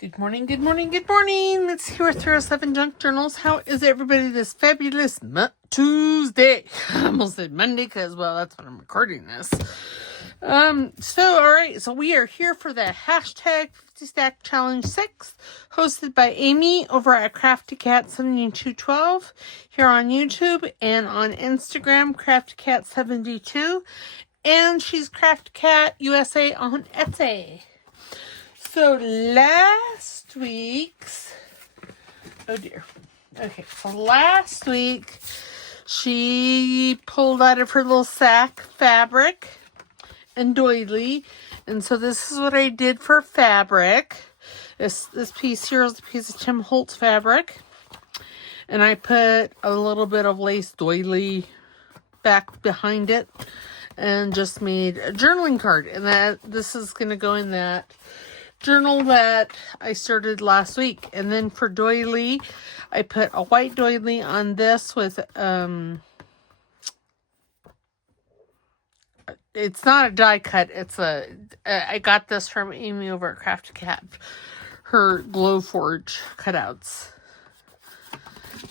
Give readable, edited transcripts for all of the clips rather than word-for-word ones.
Good morning, good morning, good morning. Let's hear our 307 Junk Journals. How is everybody this fabulous Tuesday? I almost said Monday because, well, that's when I'm recording this. All right. So we are here for the hashtag 50 Stack Challenge 6, hosted by Amy over at Crafty Cat 7212 here on YouTube and on Instagram, Crafty Cat 72. And she's Crafty Cat USA on Etsy. So last week's, oh dear. Okay, so last week she pulled out of her little sack fabric and doily. And so this is what I did for fabric. This piece here is a piece of Tim Holtz fabric. And I put a little bit of lace doily back behind it and just made a journaling card. And this is going to go in that journal that I started last week. And then for doily, I put a white doily on this with it's not a die cut, it's I got this from Amy over at Crafty Cat, her glow forge cutouts.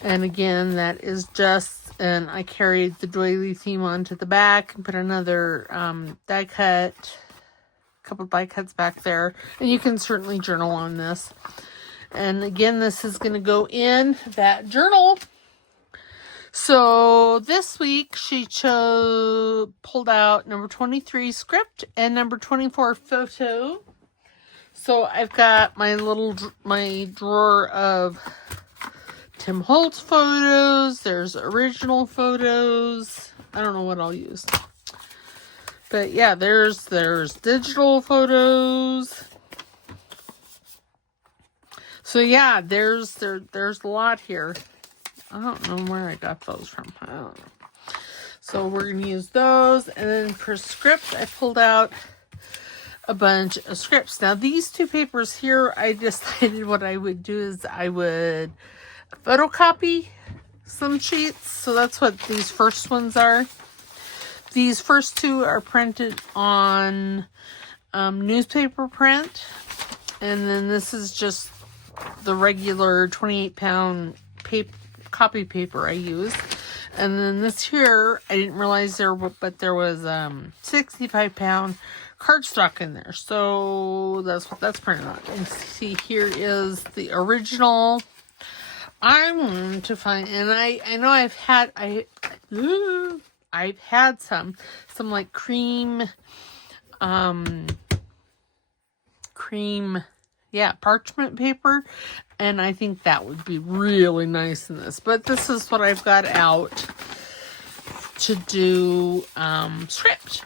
And again, that is just, and I carried the doily theme onto the back and put another die cut, couple die cuts back there, and you can certainly journal on this. And again, this is going to go in that journal. So this week she pulled out number 23 script and number 24 photo. So I've got my drawer of Tim Holtz photos. There's original photos. I don't know what I'll use. But yeah, there's digital photos. So yeah, there's a lot here. I don't know where I got those from. I don't know. So we're gonna use those, and then for script, I pulled out a bunch of scripts. Now these two papers here, I decided what I would do is I would photocopy some sheets. So that's what these first ones are. These first two are printed on newspaper print. And then this is just the regular 28-pound copy paper I used. And then this here, I didn't realize there was 65-pound cardstock in there. So that's what that's printed on. And see, here is the original. I'm going to find, and I know I've had some like cream, parchment paper, and I think that would be really nice in this. But this is what I've got out to do script.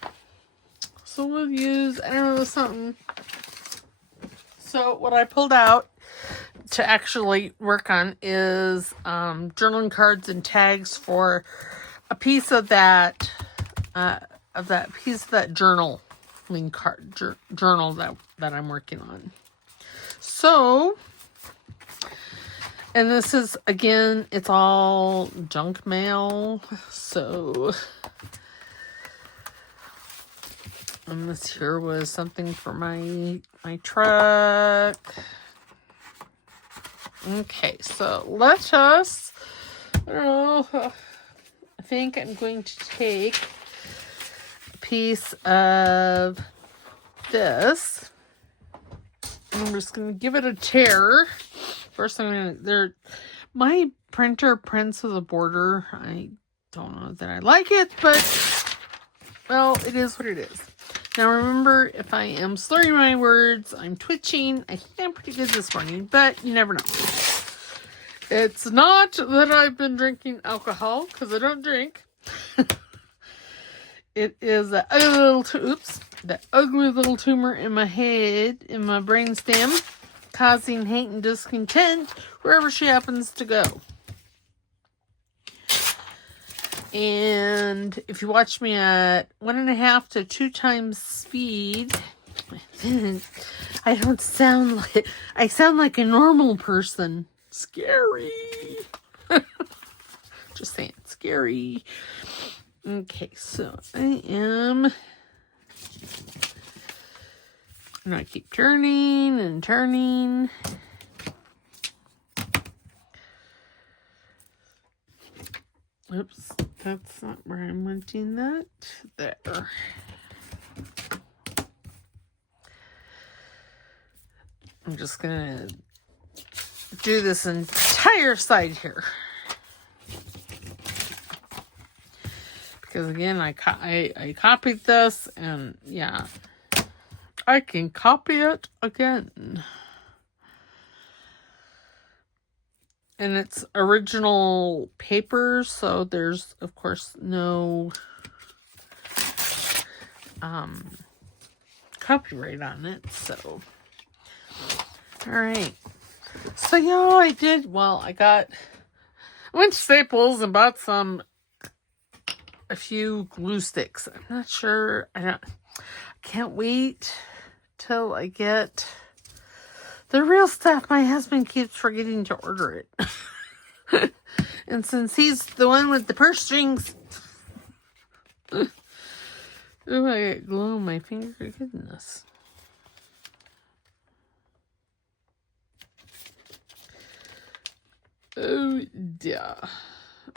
So we'll use, I don't know, something. So what I pulled out to actually work on is journaling cards and tags for a piece of that journal that I'm working on. So, and this is, again, it's all junk mail. So, and this here was something for my truck. Okay, so let us, I don't know, I think I'm going to take a piece of this. I'm just going to give it a tear. First, my printer prints with a border. I don't know that I like it, but, well, it is what it is. Now, remember, if I am slurring my words, I'm twitching. I think I'm pretty good this morning, but you never know. It's not that I've been drinking alcohol, because I don't drink. It is that ugly little tumor in my head, in my brainstem, causing hate and discontent wherever she happens to go. And if you watch me at 1.5 to 2 times speed, I sound like a normal person. Scary. Just saying, scary. Okay, so And I keep turning and turning. Oops, that's not where I'm wanting that. There. I'm just gonna do this entire side here. Because again, I copied this, and yeah, I can copy it again. And it's original paper, so there's, of course, no copyright on it, so. Alright. So, y'all, I went to Staples and bought a few glue sticks. I'm not sure, I can't wait till I get the real stuff. My husband keeps forgetting to order it. And since he's the one with the purse strings. Ooh, I got glue on my finger. Goodness. Oh, yeah.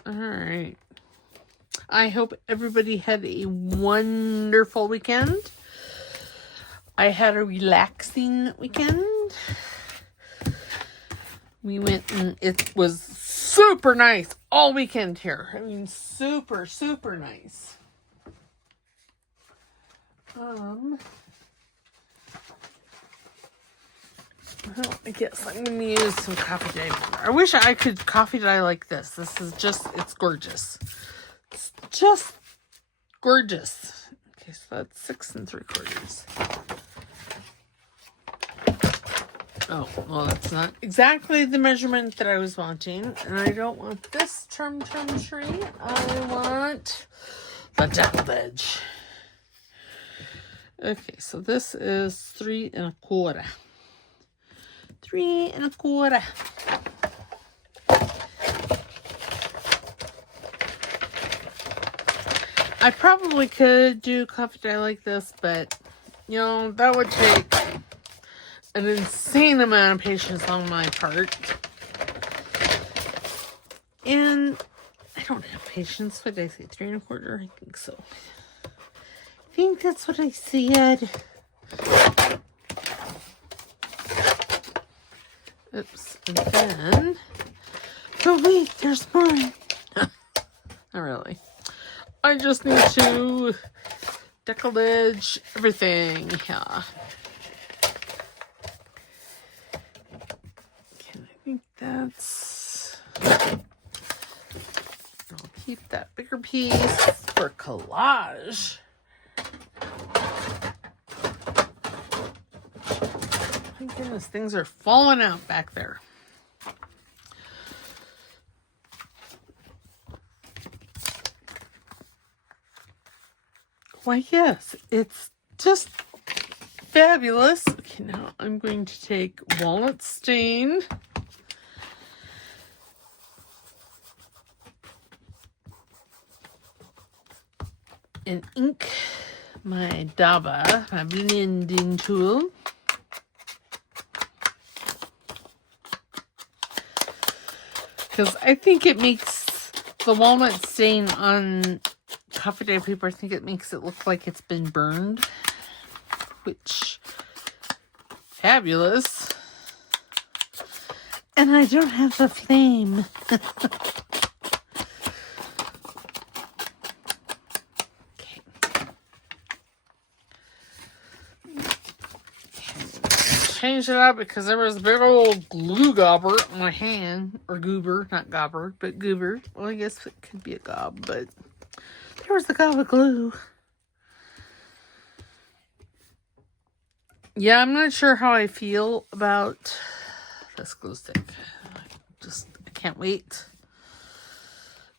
Alright. I hope everybody had a wonderful weekend. I had a relaxing weekend. We went and it was super nice all weekend here. I mean, super, super nice. Well, I guess I'm going to use some coffee dye. I wish I could coffee dye like this. This is just, it's gorgeous. It's just gorgeous. Okay, so that's 6 3/4. Oh, well, that's not exactly the measurement that I was wanting. And I don't want this trim tree. I want the deckled edge. Okay, so this is 3 1/4. 3 1/4. I probably could do coffee dye like this, but, you know, that would take an insane amount of patience on my part. And I don't have patience. What did I say? 3 1/4? I think so. I think that's what I said. Oops. And then... oh, wait. There's more. Not really. I just need to deckle edge everything. Yeah. Okay, I think that's... I'll keep that bigger piece for collage. My goodness, things are falling out back there. Why, yes, it's just fabulous. Okay, now I'm going to take walnut stain. And ink my Daba, my blending tool. Because I think it makes the walnut stain on coffee dye paper, I think it makes it look like it's been burned, which, fabulous. And I don't have the flame. Okay. Change it up because there was a big old glue gobber on my hand, or goober, not gobber, but goober. Well, I guess it could be a gob, but there was the gob of glue. Yeah, I'm not sure how I feel about this glue stick. I can't wait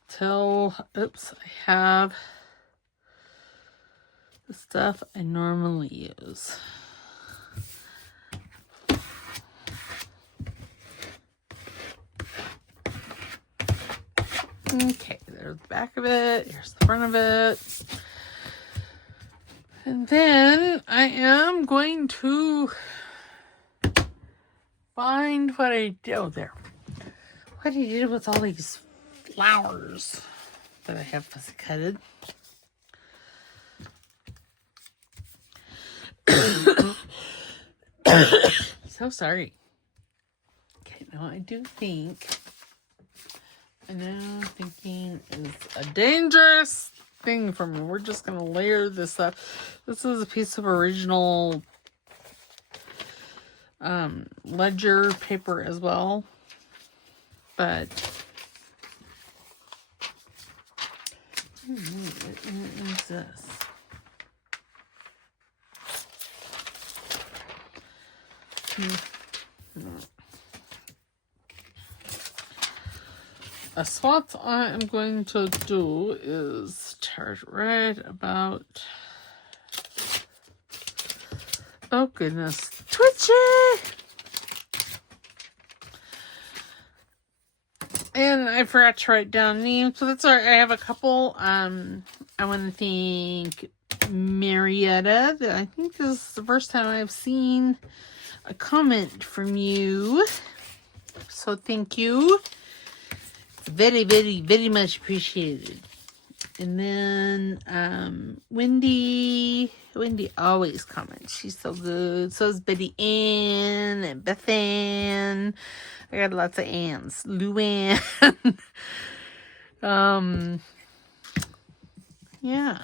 till, oops, I have the stuff I normally use. Okay, there's the back of it. Here's the front of it. And then I am going to find what I did. Oh, there. What I did with all these flowers that I have fussy cutted. So sorry. Okay, now I do think, I know thinking is a dangerous thing for me. We're just going to layer this up. This is a piece of original ledger paper as well. But what is this? What I am going to do is start right about, oh goodness, Twitchy! And I forgot to write down names, so that's all right. I have a couple. I want to thank Marietta. I think this is the first time I've seen a comment from you. So thank you. Very, very, very much appreciated. And then Wendy always comments. She's so good. So is Betty Ann and Beth Ann. I got lots of Anns. Luann. Yeah.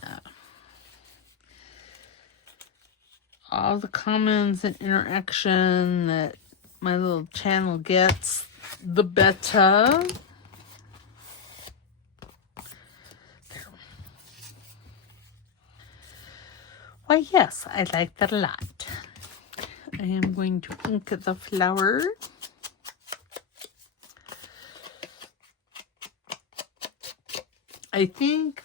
All the comments and interaction that my little channel gets, the better. There. Why, yes, I like that a lot. I am going to ink the flower. I think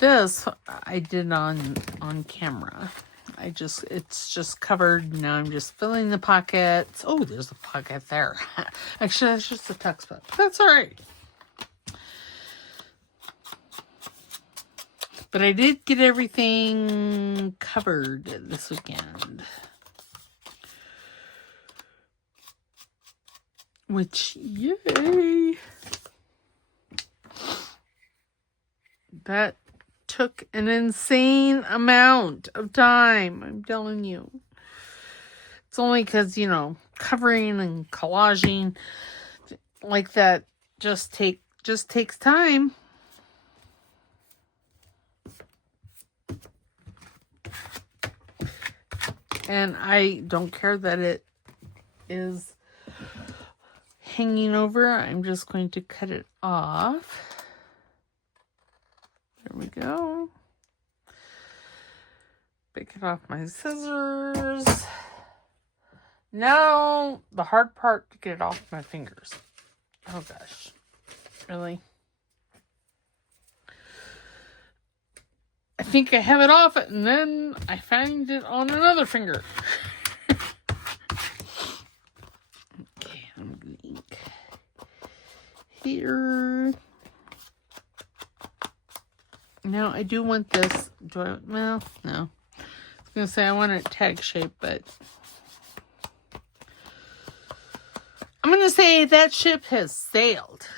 this I did on camera. It's just covered. Now I'm just filling the pockets. Oh, there's a pocket there. Actually, that's just a tuck spot. That's all right. But I did get everything covered this weekend. Which, yay! That took an insane amount of time, I'm telling you. It's only because, covering and collaging like that just takes time. And I don't care that it is hanging over. I'm just going to cut it off. There we go. Pick it off my scissors. Now, the hard part to get it off my fingers. Oh gosh. Really? I think I have it off it, and then I find it on another finger. Okay, I'm going to ink here. Now, I do want this. Well, no. I was going to say I want it tag shape, but I'm going to say that ship has sailed.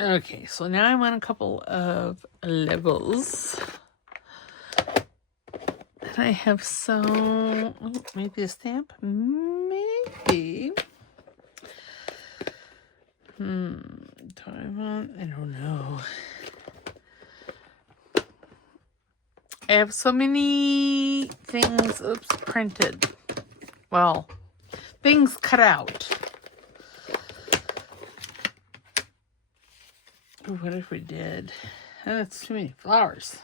Okay, so now I want a couple of levels. And I have some, maybe a stamp? Maybe. Do I want? I don't know. I have so many things, printed. Well, things cut out. Ooh, what if we did? That's too many flowers.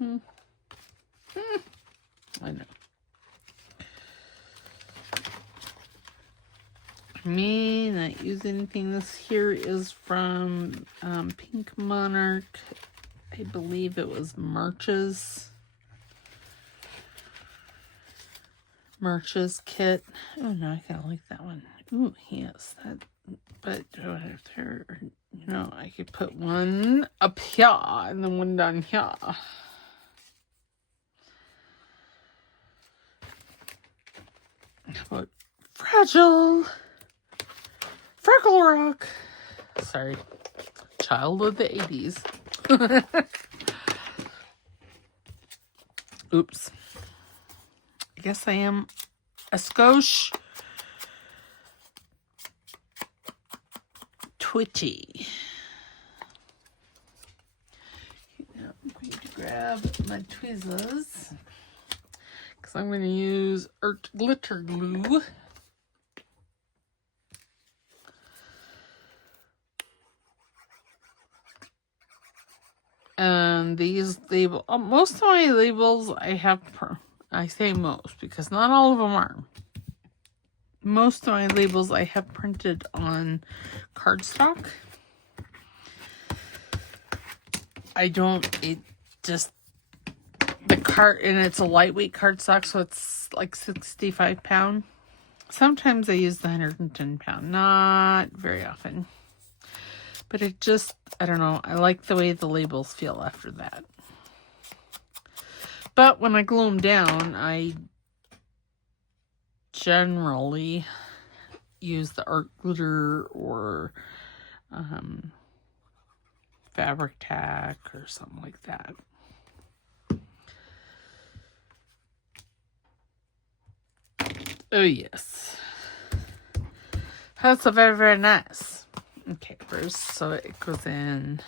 I know. Me not use anything. This here is from Pink Monarch. I believe it was March's. Merch's kit. Oh no, I kind of like that one. Ooh, yes, that. But do I have to? You know, I could put one up here and then one down here. How about Fragile Freckle Rock? Sorry, child of the 80s. Oops. I guess I am a skosh twitchy. Now I'm going to grab my tweezers because I'm going to use glitter glue. And these labels, most of my labels I have, I say most because not all of them are. Most of my labels I have printed on cardstock. It just, the card, and it's a lightweight cardstock, so it's like 65 pound. Sometimes I use the 110 pound, not very often. But it just, I don't know, I like the way the labels feel after that. But when I glue them down, I generally use the art glitter or fabric tack or something like that. Oh yes, that's very, very nice. Okay, first, so it goes in.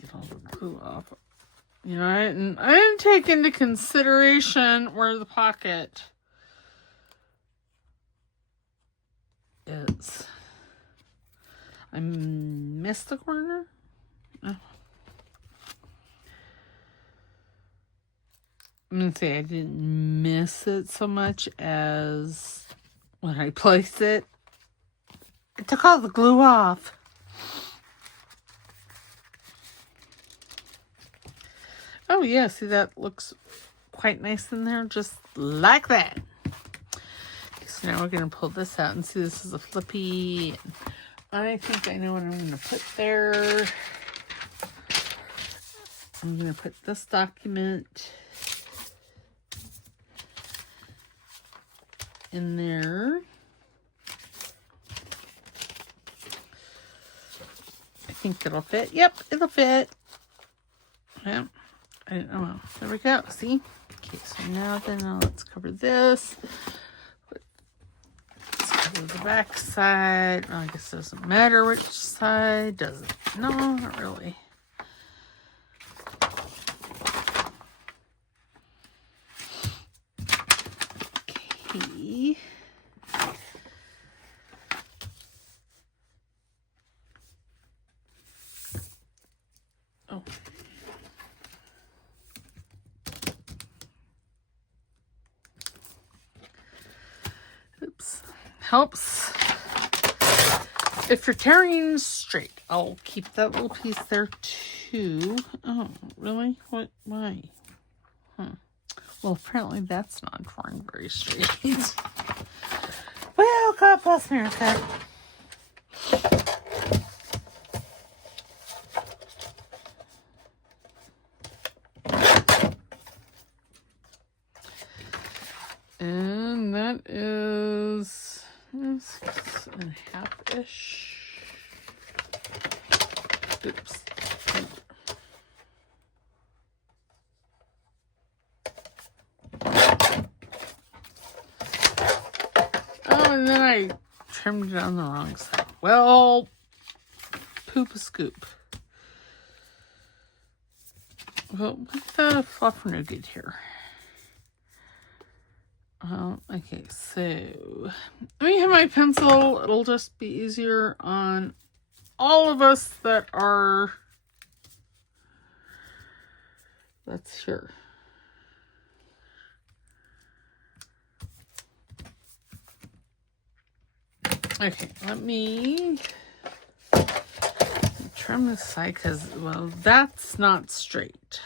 Get all the glue off. You know, I didn't take into consideration where the pocket is. I missed the corner. Oh. I'm going to say I didn't miss it so much as when I placed it. I took all the glue off. Oh yeah, see that looks quite nice in there, just like that. Okay, so now we're going to pull this out and see this is a flippy. I think I know what I'm going to put there. I'm going to put this document in there. I think it'll fit. Yep, it'll fit. Yep. Oh, there we go. See? Okay, so now let's cover this. Let's cover the back side. Well, I guess it doesn't matter which side, does it? No, not really. Okay. Oh. Oops. Helps if you're tearing straight. I'll keep that little piece there too. Oh, really? What? Why? Well, apparently that's not drawing very straight. Well, God bless America. And that is 6.5-ish. Oops. Oh, and then I trimmed it on the wrong side. Well, poop a scoop. Well, put the fluffer nougat here. Okay, so let me have my pencil. It'll just be easier on all of us that are, that's sure. Okay, let me trim this side because, well, that's not straight.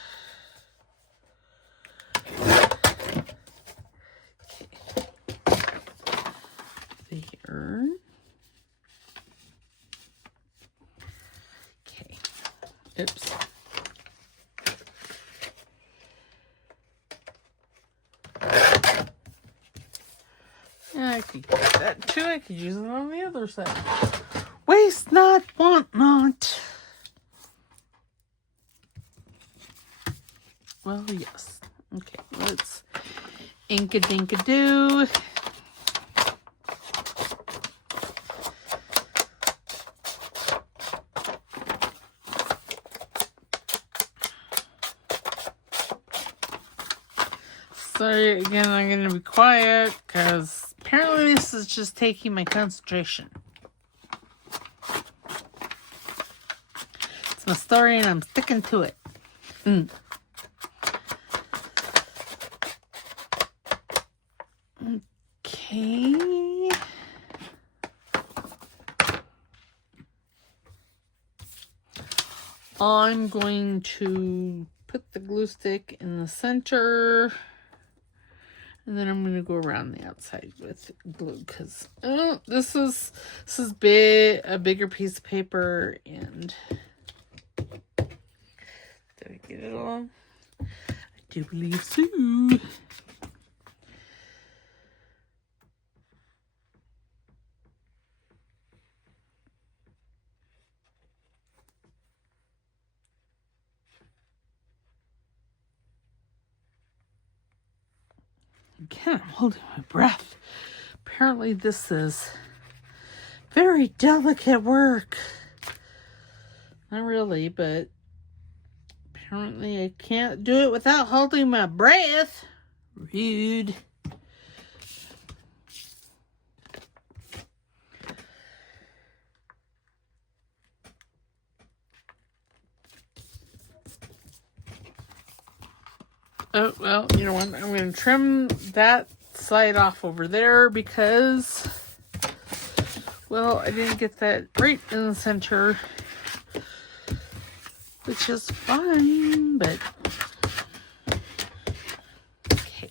there. Okay. Oops. Yeah, I could get that too. I could use it on the other side. Waste not, want not. Well, yes. Okay, let's ink-a-dink-a-doo. Sorry, again, I'm going to be quiet because apparently this is just taking my concentration. It's my story and I'm sticking to it. Okay. I'm going to put the glue stick in the center. And then I'm going to go around the outside with glue because this is a bigger piece of paper. And did I get it all? I do believe so. Again, I'm holding my breath. Apparently this is very delicate work. Not really, but apparently I can't do it without holding my breath. Rude. Oh, well, you know what? I'm going to trim that side off over there because, well, I didn't get that right in the center, which is fine, but okay.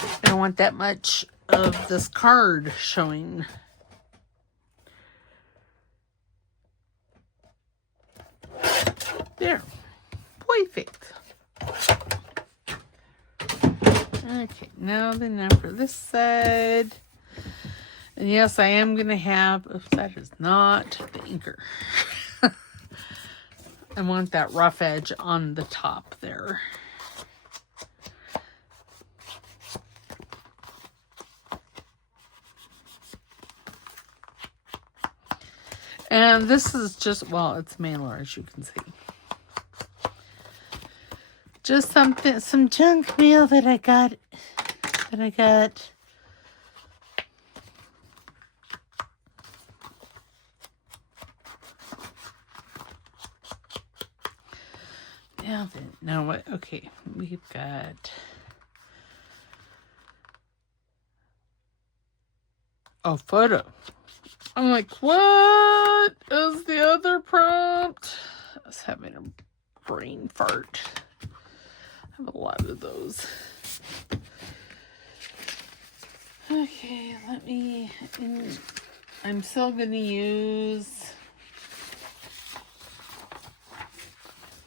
I don't want that much of this card showing. There. Perfect. Okay, now for this side. And yes, I am going to have, oops, that is not the inker. I want that rough edge on the top there. And this is just, well, it's mailer, as you can see. Just some junk mail that I got. Now what? Okay, we've got a photo. I'm like, what is the other prompt? I was having a brain fart. I have a lot of those. Okay, I'm still going to use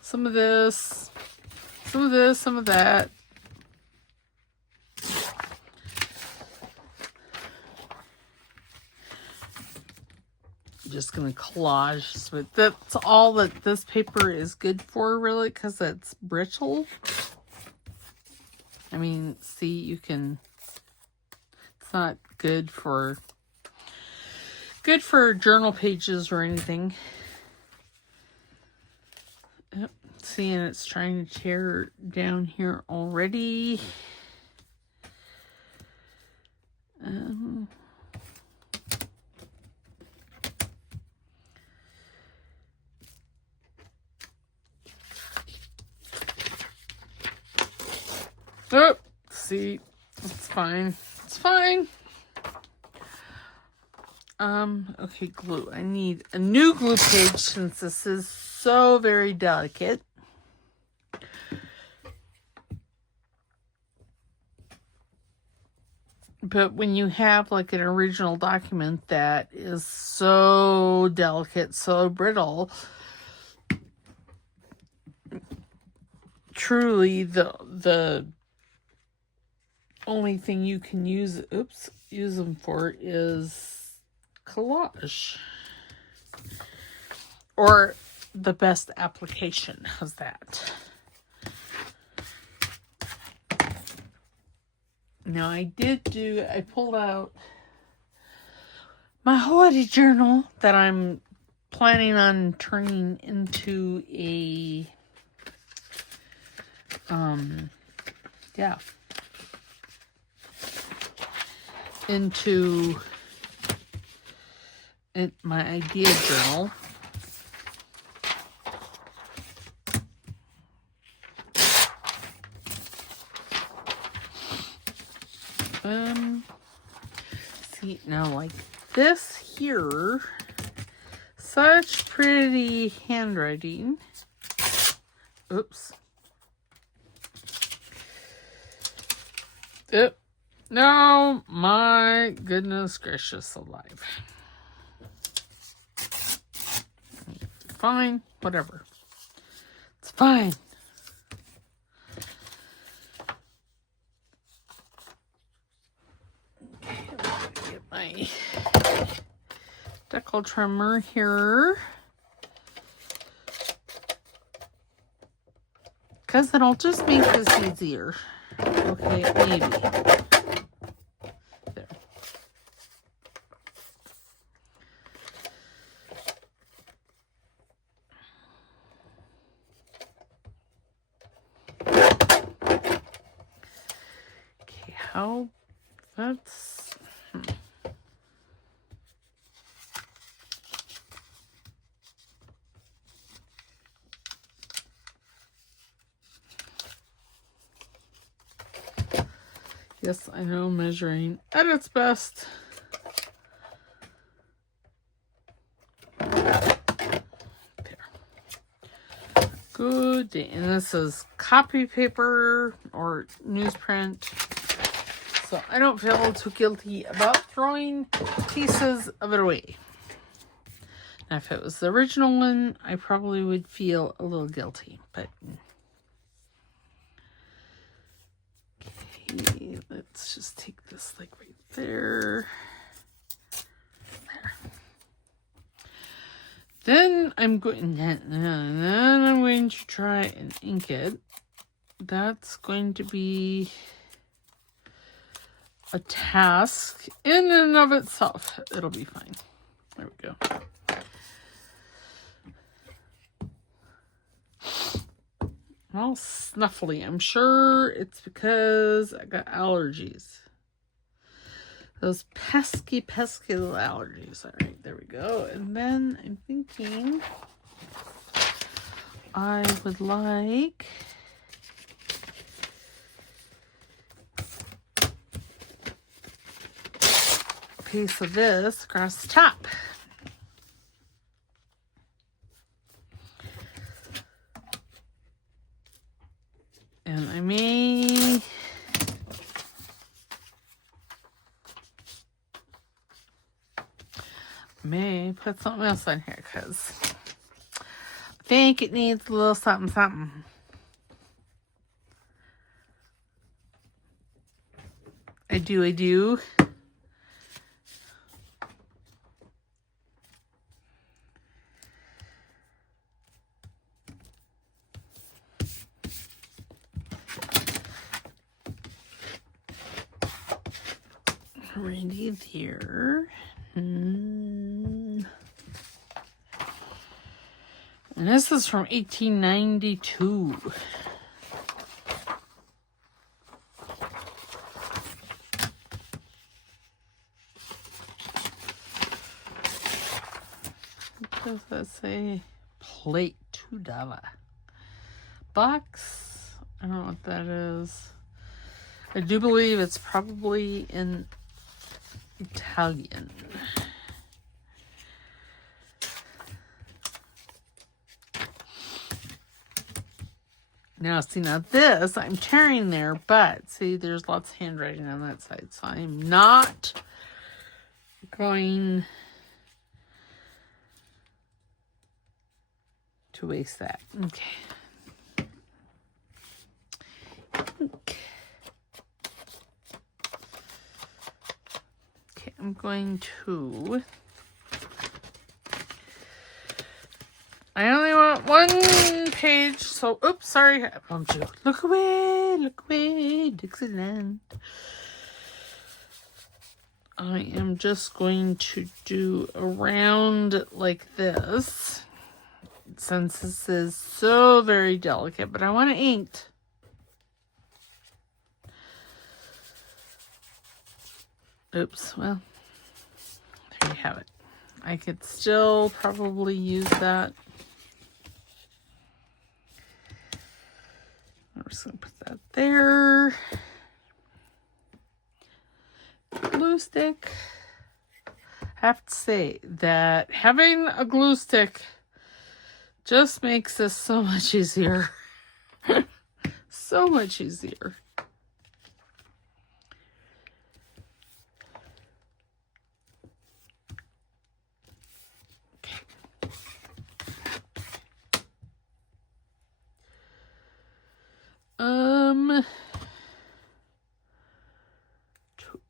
some of this, some of that. I'm just going to collage with that's all that this paper is good for, really, because it's brittle. I mean, see, you can, it's not good for journal pages or anything. Yep. See, and it's trying to tear down here already. Oh, see, it's fine. It's fine. Okay, glue. I need a new glue page since this is so very delicate. But when you have like an original document that is so delicate, so brittle, truly the only thing you can use them for is collage. Or the best application. How's that? Now I pulled out my holiday journal that I'm planning on turning into a, into my idea journal. See, now like this here, such pretty handwriting. Oops. No, my goodness gracious alive. Fine, whatever. It's fine. Get my decal trimmer here. Because it'll just make this easier. Okay, maybe. There. Okay, how that's yes, I know measuring at its best. There. Good day. And this is copy paper or newsprint. So I don't feel too guilty about throwing pieces of it away. Now, if it was the original one, I probably would feel a little guilty, but okay, let's just take this like right there. There. Then I'm going to try and ink it. That's going to be a task in and of itself. It'll be fine. There we go. All snuffly. I'm sure it's because I got allergies. Those pesky little allergies. All right, there we go. And then I'm thinking I would like a piece of this across the top. And I may put something else on here because I think it needs a little something. I do. Randy there. And this is from 1892. What does that say? Plate $2. Box? I don't know what that is. I do believe it's probably in Italian. Now, see, now this, I'm tearing there, but see, there's lots of handwriting on that side, so I'm not going to waste that. Okay. Okay, I'm going to... I only want one page, so, oops, sorry, I bumped you. Look away, Dixieland. I am just going to do around like this, since this is so very delicate, but I want it inked. Oops, well, there you have it. I could still probably use that. I'm just going to put that there. Glue stick. I have to say that having a glue stick just makes this so much easier. So much easier.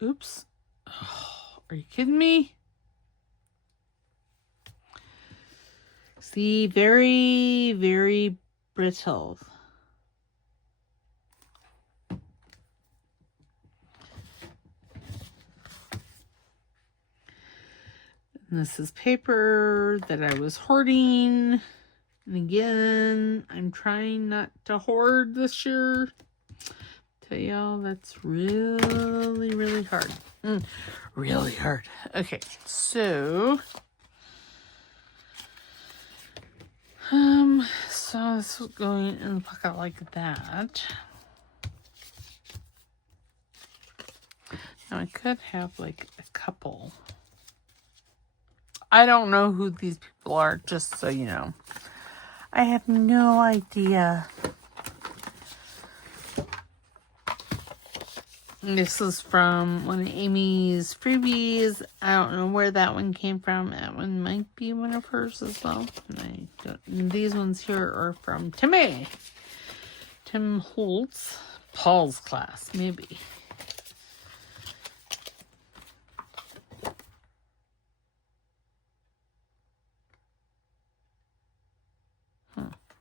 Oops. Oh, are you kidding me? See, very, very brittle. And this is paper that I was hoarding. And again, I'm trying not to hoard this year. Tell y'all, that's really, really hard. Really hard. Okay, so... so this is going in the pocket like that. Now I could have like a couple. I don't know who these people are, just so you know. I have no idea. This is from one of Amy's freebies. I don't know where that one came from. That one might be one of hers as well. And these ones here are from Tim Holtz. Paul's class, maybe.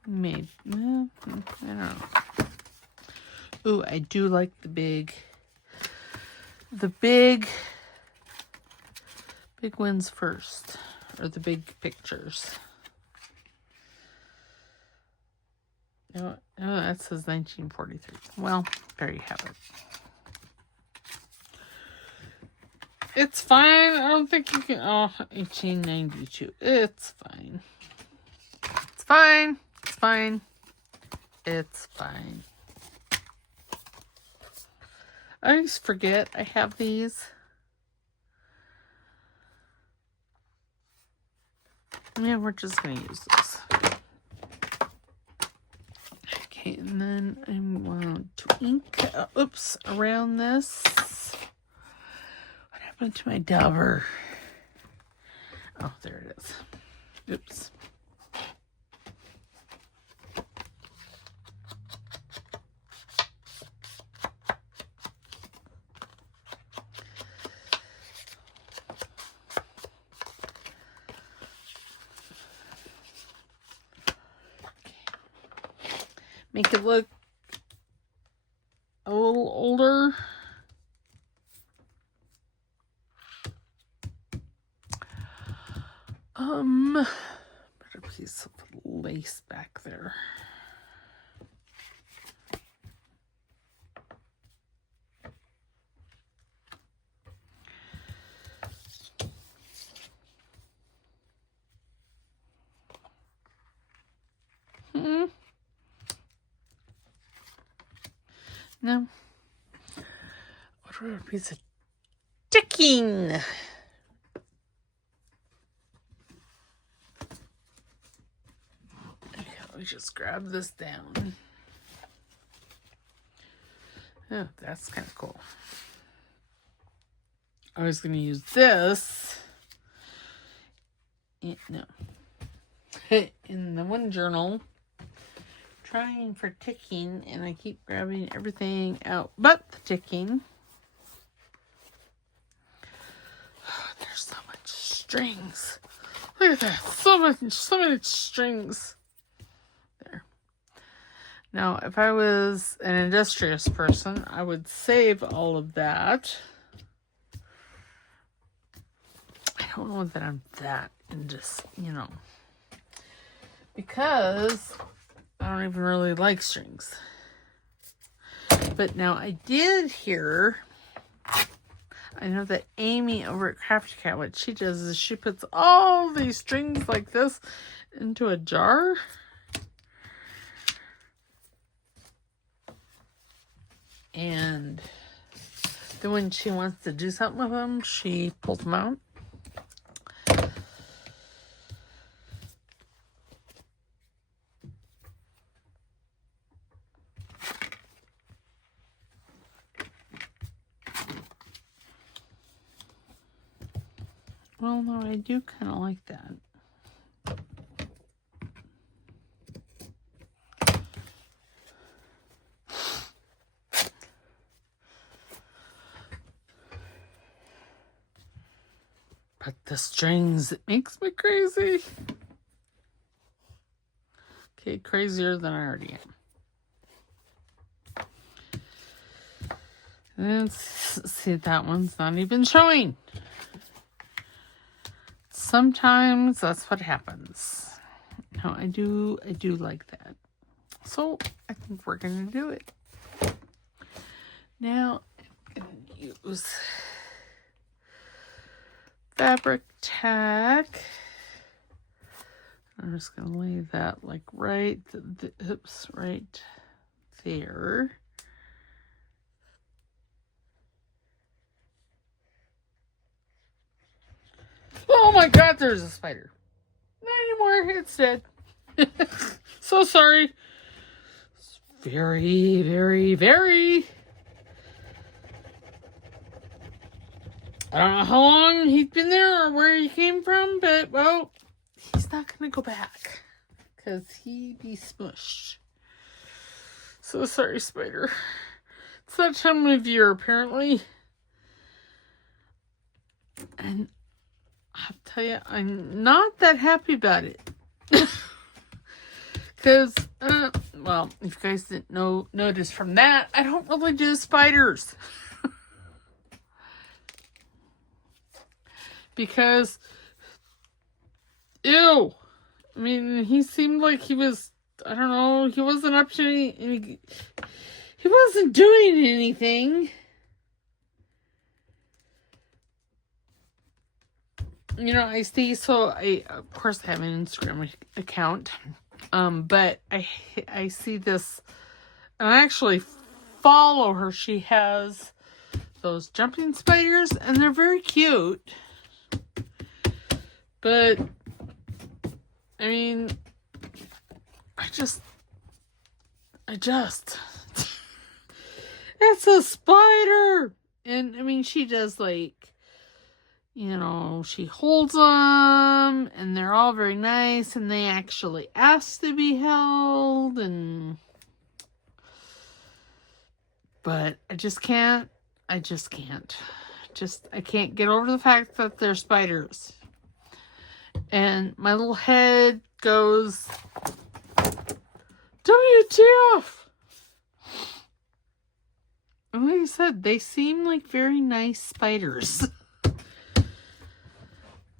Maybe. I don't know. Ooh, I do like the big ones first, or the big pictures. Oh, that says 1943. Well, there you have it. It's fine. I don't think you can. Oh, 1892. It's fine. It's fine. It's fine. It's fine. I always forget I have these. Yeah, we're just going to use this. Okay, and then I want to ink, oops, around this. What happened to my dauber? Oh, there it is. Oops. Make it look a little older. Put a piece of lace back there. No. What a piece of sticking. Okay, let me just grab this down. Oh, that's kind of cool. I was going to use this. No. In the one journal, trying for ticking, and I keep grabbing everything out but the ticking. Oh, there's so much strings. Look at that. So many strings. There. Now, if I was an industrious person, I would save all of that. I don't know that I'm that just, because I don't even really like strings. But now I did hear, I know that Amy over at Crafty Cat, what she does is she puts all these strings like this into a jar. And then when she wants to do something with them, she pulls them out. Well, no, I do kind of like that. But the strings, it makes me crazy. Okay, crazier than I already am. Let's see, that one's not even showing. Sometimes that's what happens. No, I do like that. So I think we're gonna do it. Now I'm gonna use fabric tack. I'm just gonna lay that like right there. Oh my god, there's a spider. Not anymore, it's dead. So sorry. It's very, very, very. I don't know how long he's been there or where he came from, but, well, he's not going to go back because he be smushed. So sorry, spider. It's that time of year, apparently. And I'll tell you, I'm not that happy about it. Because, well, if you guys didn't notice from that, I don't really do spiders. Because, ew. I mean, he seemed like he was, I don't know, he wasn't up to any, he wasn't doing anything. I see, so of course I have an Instagram account, but I see this, and I actually follow her. She has those jumping spiders, and they're very cute. But, I mean, I just, it's a spider. And, I mean, she does, like, she holds them, and they're all very nice, and they actually ask to be held, but I just can't. I can't get over the fact that they're spiders. And my little head goes, WTF! And like I said, they seem like very nice spiders.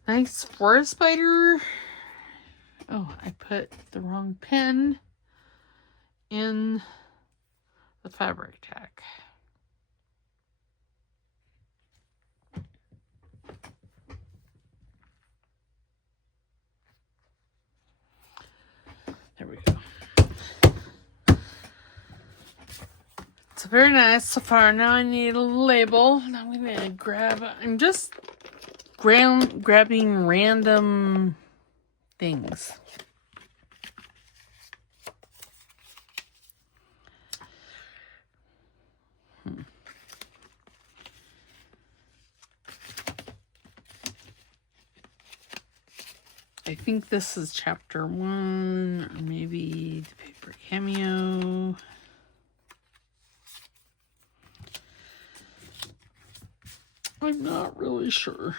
Nice for a spider. Oh, I put the wrong pin in the fabric tack. There we go. It's very nice so far. Now I need a label. I'm going to I'm just grabbing random things. I think this is chapter 1, or maybe the paper cameo. I'm not really sure.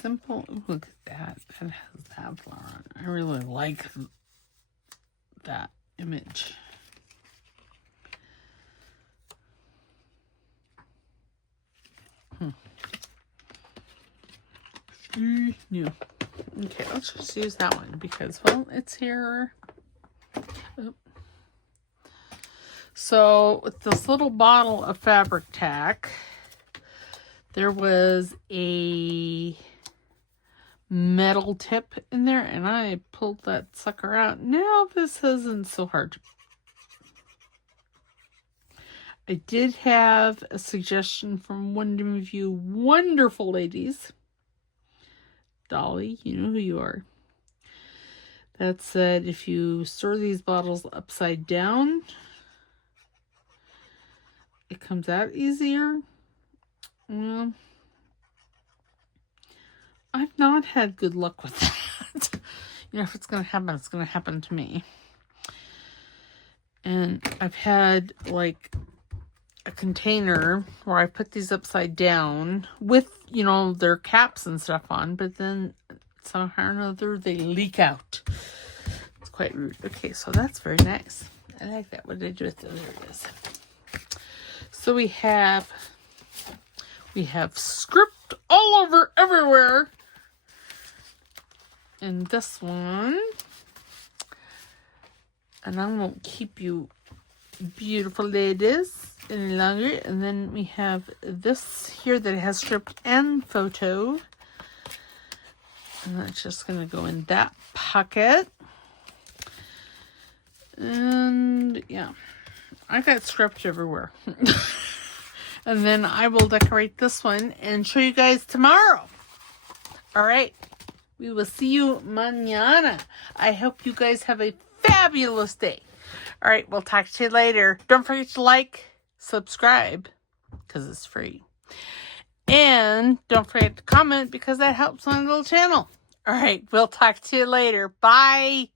Simple. Ooh, look at that. That has that flower on it. I really like that image. New. Okay, let's just use that one because, well, it's here. Oh. So with this little bottle of fabric tack, there was a metal tip in there, and I pulled that sucker out. Now this isn't so hard. I did have a suggestion from one of you wonderful ladies. Dolly, you know who you are. That said, if you store these bottles upside down, it comes out easier. Well, I've not had good luck with that. You know, if it's going to happen, it's going to happen to me. And I've had, like, a container where I put these upside down with, you know, their caps and stuff on, but then somehow or another they leak out. It's quite rude. Okay, so that's very nice. I like that. What did I do with it? There it is. So we have script all over everywhere in this one. And I won't keep you beautiful ladies any longer. And then we have this here that has script and photo. And that's just going to go in that pocket. And yeah, I got script everywhere. And then I will decorate this one and show you guys tomorrow. All right. We will see you mañana. I hope you guys have a fabulous day. All right. We'll talk to you later. Don't forget to like, subscribe, because it's free. And don't forget to comment because that helps my little channel. All right. We'll talk to you later. Bye.